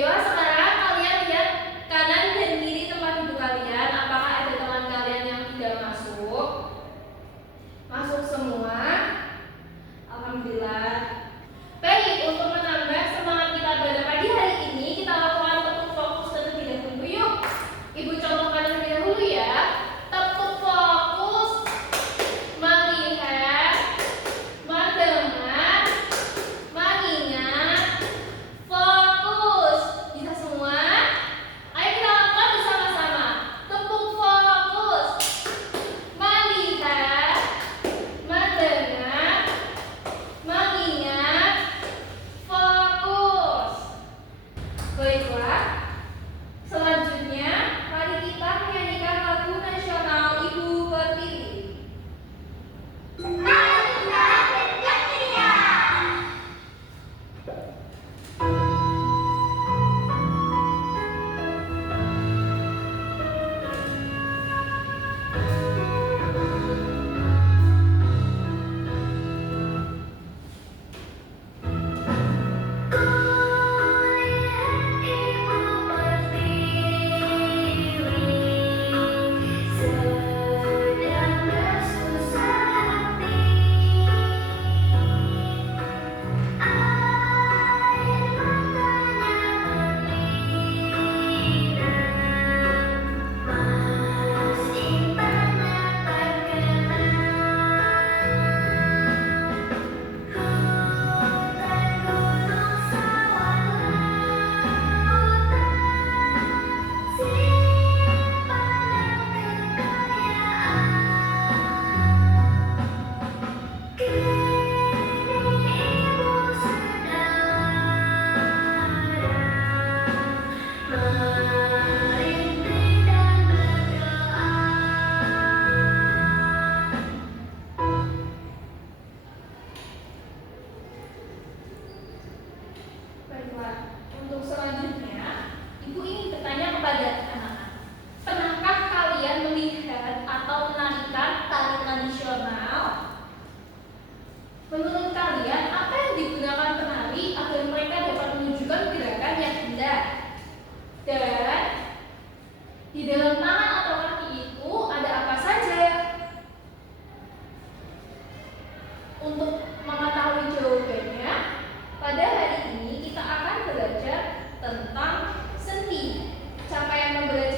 Baiklah, sekarang kalian lihat kanan dan kiri tempat duduk kalian. Apakah ada teman kalian yang tidak masuk? Masuk semua. Alhamdulillah. Baik, untuk menambah semangat kita pada pagi hari ini, kita lakukan tepuk fokus terlebih dahulu. Yuk, Ibu contohkan terlebih dahulu ya. Tepuk fokus, melihat, mendengar, mengingat, fokus. Bisa semua? Ayo kita lakukan bersama-sama. Tepuk fokus, melihat, mendengar, mengingat, fokus. Baiklah, selanjutnya mari kita menyanyikan lagu nasional Ibu Pertiwi. Baiklah, untuk selanjutnya, Ibu ingin bertanya kepada anak-anak. Pernahkah kalian melihat atau menarikan tari tradisional? Menurut kalian, apa yang digunakan penari agar mereka dapat menunjukkan gerakan yang indah? Dan di dalam tangan atau kaki itu ada apa saja? Untuk mengetahui jawabannya, pada hari ini kita akan belajar tentang seni. Capaian pembelajaran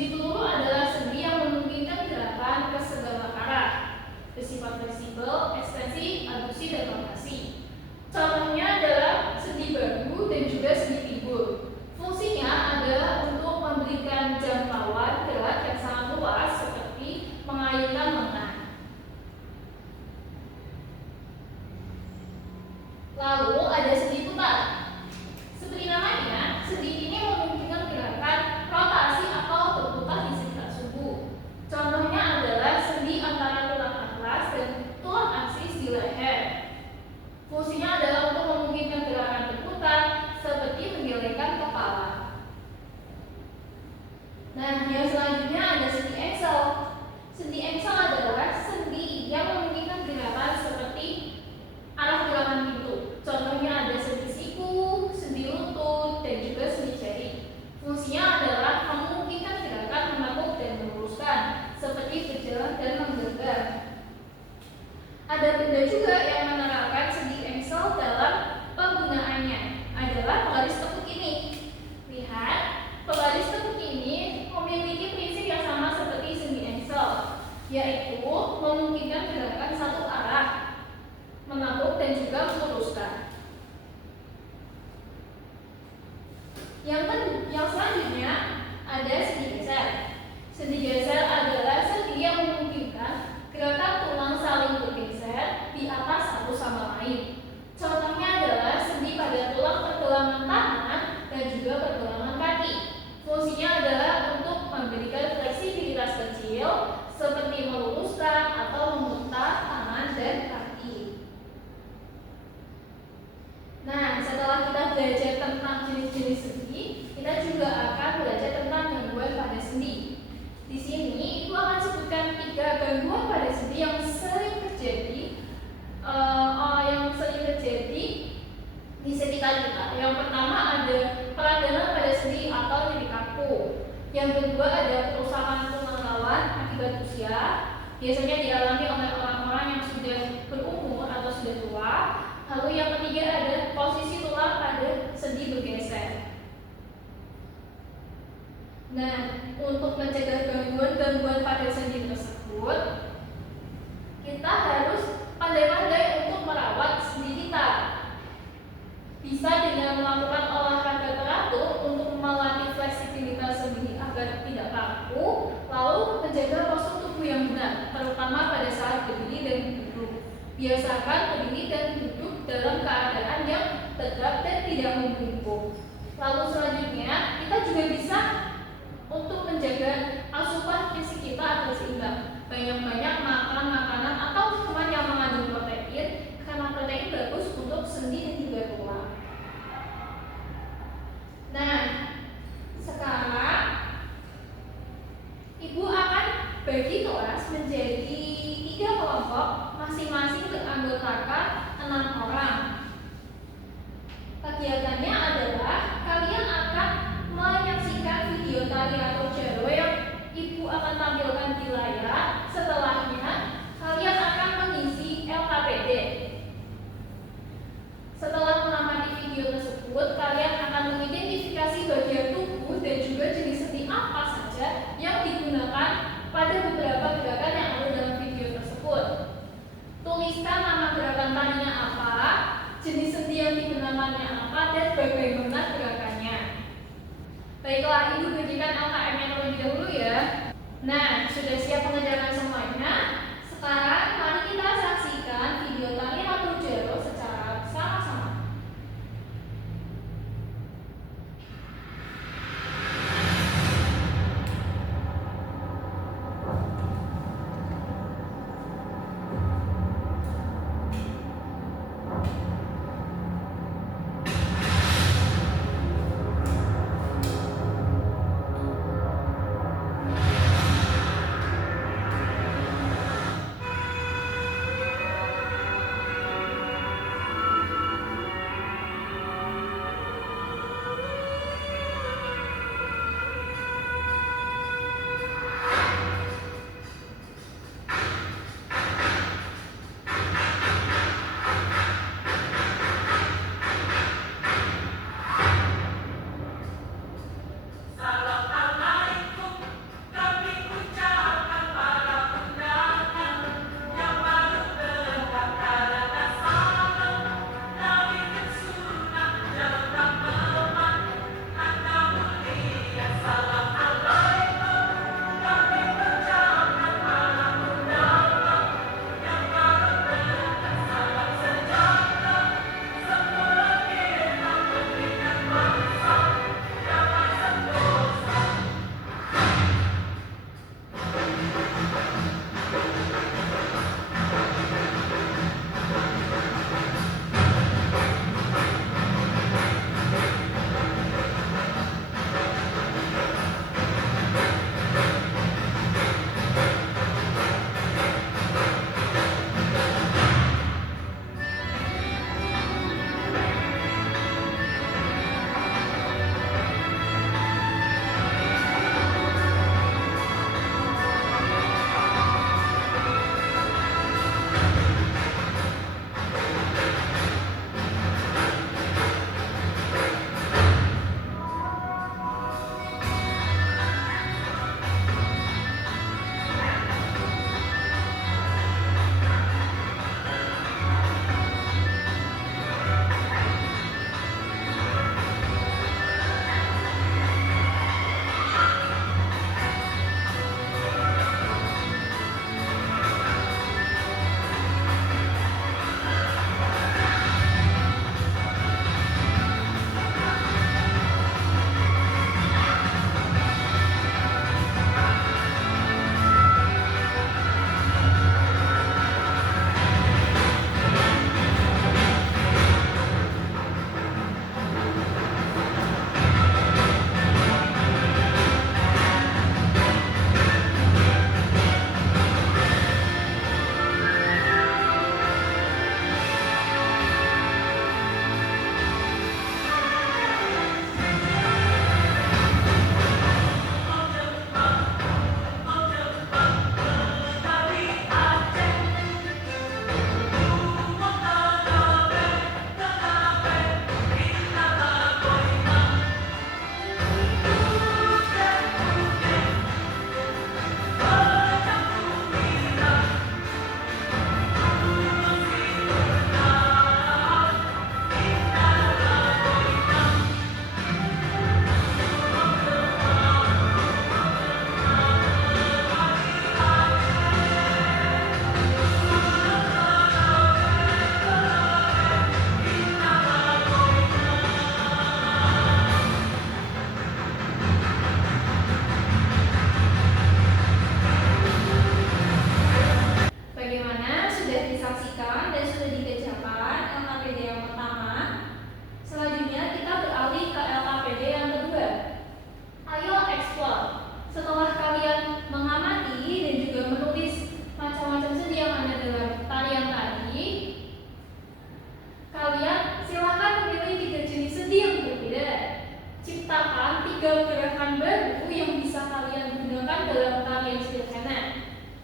Sendi peluru adalah sendi yang memungkinkan gerakan ke segala arah, bersifat fleksibel, ekstensi, abduksi, dan rotasi. Contohnya adalah sendi bahu dan juga sendi timbul. Fungsinya adalah untuk memberikan jangkauan gerak yang sangat luas seperti mengayunkan lengan. Lalu ada sendi putar. Seperti namanya, sendi ini memungkinkan gerakan rotasi atau berputar di sekitar tubuh. Contohnya adalah sendi antara tulang atlas dan tulang aksis di leher. Fungsinya adalah untuk memungkinkan gerakan berputar seperti menggelengkan kepala. Nah, yang selanjutnya ada sendi engsel. Sendi engsel adalah sendi yang memungkinkan gerakan seperti arah gerakan pintu. Contohnya ada sendi siku, sendi lutut, dan juga sendi jari. Fungsinya adalah memungkinkan gerakan menekuk dan meluruskan, seperti berjalan dan menggenggam. Ada benda juga yang menerapkan sendi engsel dalam penggunaannya, adalah penggaris tekuk ini. Lihat, penggaris tekuk ini memiliki prinsip yang sama seperti sendi engsel, yaitu memungkinkan gerakan satu arah, menekuk dan juga meluruskan. Yang selanjutnya ada sendi geser. Sendi geser adalah sendi yang memungkinkan gerakan tulang saling bergeser di atas satu sama lain. Contohnya adalah sendi pada tulang pergelangan tangan dan juga pergelangan kaki. Fungsinya adalah untuk memberikan fleksibilitas kecil seperti meluruskan atau memutar tangan dan kaki. Nah, setelah kita belajar tentang jenis-jenis sendi, kita juga akan belajar tentang gangguan pada sendi. Di sini, Ibu akan sebutkan 3 gangguan pada sendi yang sering terjadi di sekitar kita. Yang pertama ada peradangan pada sendi atau nyeri kaku. Yang kedua ada kerusakan tulang rawan akibat usia, biasanya dialami oleh orang-orang yang sudah berumur atau sudah tua. Lalu yang ketiga ada posisi tulang pada sendi bergeser. Nah, untuk mencegah gangguan pada sendi tersebut, kita harus pandai-pandai untuk merawat sendi kita. Bisa dengan melakukan olahraga teratur untuk melatih fleksibilitas sendi agar tidak kaku, lalu menjaga postur tubuh yang benar, terutama pada saat berdiri dan duduk. Biasakan berdiri dan duduk dalam keadaan yang tegap dan tidak membungkuk. Lalu selanjutnya, kita juga bisa untuk menjaga asupan fisik kita agar seimbang. Banyak-banyak makan makanan atau minuman yang mengandung protein, karena protein bagus untuk sendi dan juga tulang. Nah, sekarang Ibu akan bagi kelas menjadi 3 kelompok, masing-masing beranggotakan 6 orang. Kegiatannya adalah kalian akan menyaksikan video tari atau jaro yang Ibu akan tampilkan di layar. Setelahnya, kalian akan mengisi LKPD. Setelah mengamati video tersebut, kalian akan mengidentifikasi bagian tubuh dan juga jenis sendi apa saja yang digunakan pada beberapa gerakan yang ada dalam video tersebut. Tuliskan nama gerakan tarinya apa, jenis sendi yang digunakannya apa, dan bagaimana gerakannya. Baiklah, Ibu bagikan LKM-nya terlebih dahulu ya. Nah, sudah siap mengerjakan semuanya? Sekarang mari kita saksikan video tari atau jaro secara sama-sama.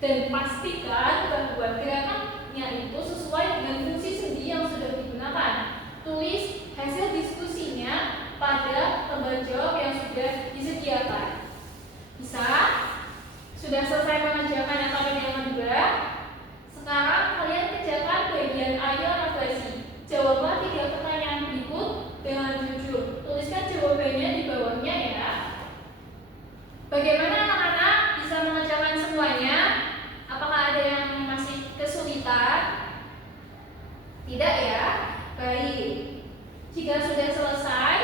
dan pastikan bahwa gerakannya itu sesuai dengan fungsi sendi yang sudah digunakan. Tulis hasil diskusinya pada lembar jawab yang sudah disediakan. Bisa? Sudah selesai mengerjakan LKPD yang kedua? Sekarang kalian kerjakan bagian A elaborasi. Jawablah 3 pertanyaan berikut dengan jujur. Tuliskan jawabannya di bawahnya ya. Bagaimana anak-anak bisa mengerjakan semuanya? Apakah ada yang masih kesulitan? Tidak ya? Baik. Jika sudah selesai,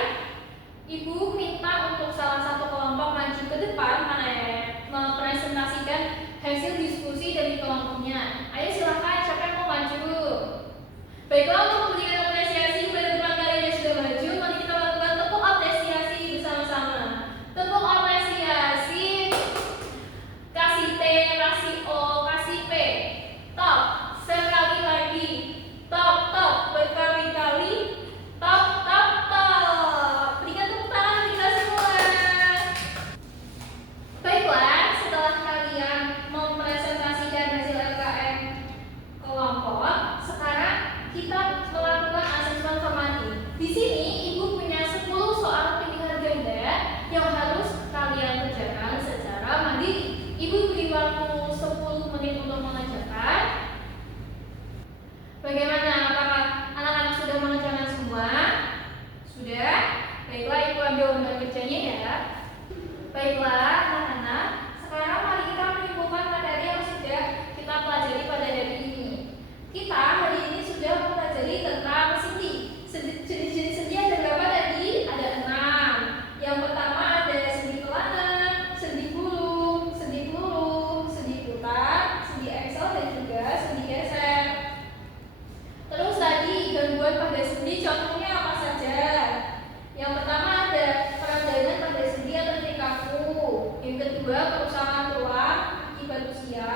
Ibu minta untuk salah satu kelompok maju ke depan mempresentasikan hasil diskusi dari kelompoknya. Ayo silakan, siapa yang mau maju? Baiklah, untuk memberikan apresiasi kepada teman kalian yang sudah maju, mari kita lakukan tepuk apresiasi bersama-sama. Tepuk apresiasi. Kasih T, kasih O, kasih P. Top. Sekali lagi. Top, top. Berkali-kali. Top, top, top. Berikan tepuk tangan untuk kita semua. Baiklah, setelah kalian mempresentasikan hasil LKM kelompok, sekarang kita melakukan asesmen formatif. Di sini Ibu punya 10 soal pilihan ganda yang harus kalian kerjakan secara mandiri. Ibu beri waktu 10 menit untuk mengerjakan. Bagaimana? Apakah anak-anak sudah mengerjakan semua? Sudah? Baiklah, Ibu ambil lembar kerjanya ya. Baiklah, anak-anak. Sekarang mari kita menyimpulkan materi yang sudah kita pelajari pada hari ini. Kita hari ini sudah mempelajari tentang sendi. Jenis-jenis sendi ada berapa tadi? Ada 6. Yang pertama ada sendi pelana, sendi burung, sendi peluru, sendi putar, sendi aksel dan juga sendi geser. Terus tadi gangguan pada sendi contohnya apa saja? Yang pertama ada peradangan pada sendi atau sendi kaku. Yang kedua kerusakan tulang akibat usia.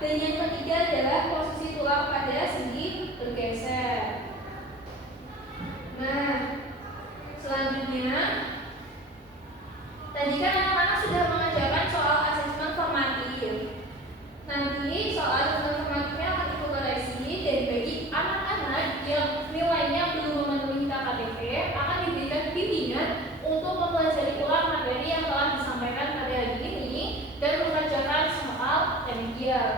Dan yang ketiga adalah posisi tulang pada sendi bergeser. Nah, selanjutnya tadi kan anak-anak sudah mengerjakan soal asesmen formatif. Nanti soal asesmen formatifnya akan Ibu koreksi, dan bagi anak-anak yang nilainya belum memenuhi KKTP akan diberikan bimbingan untuk mempelajari ulang materi yang telah disampaikan pada hari ini dan mengerjakan soal remedial.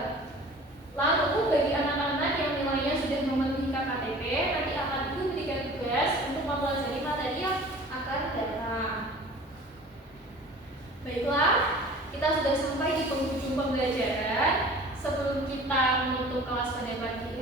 Lalu bagi anak-anak yang nilainya sudah memenuhi KKTP, nanti akan Ibu berikan tugas untuk mempelajari materi yang akan datang. Baiklah, kita sudah sampai di penghujung pembelajaran. Sebelum kita menutup kelas pada pagi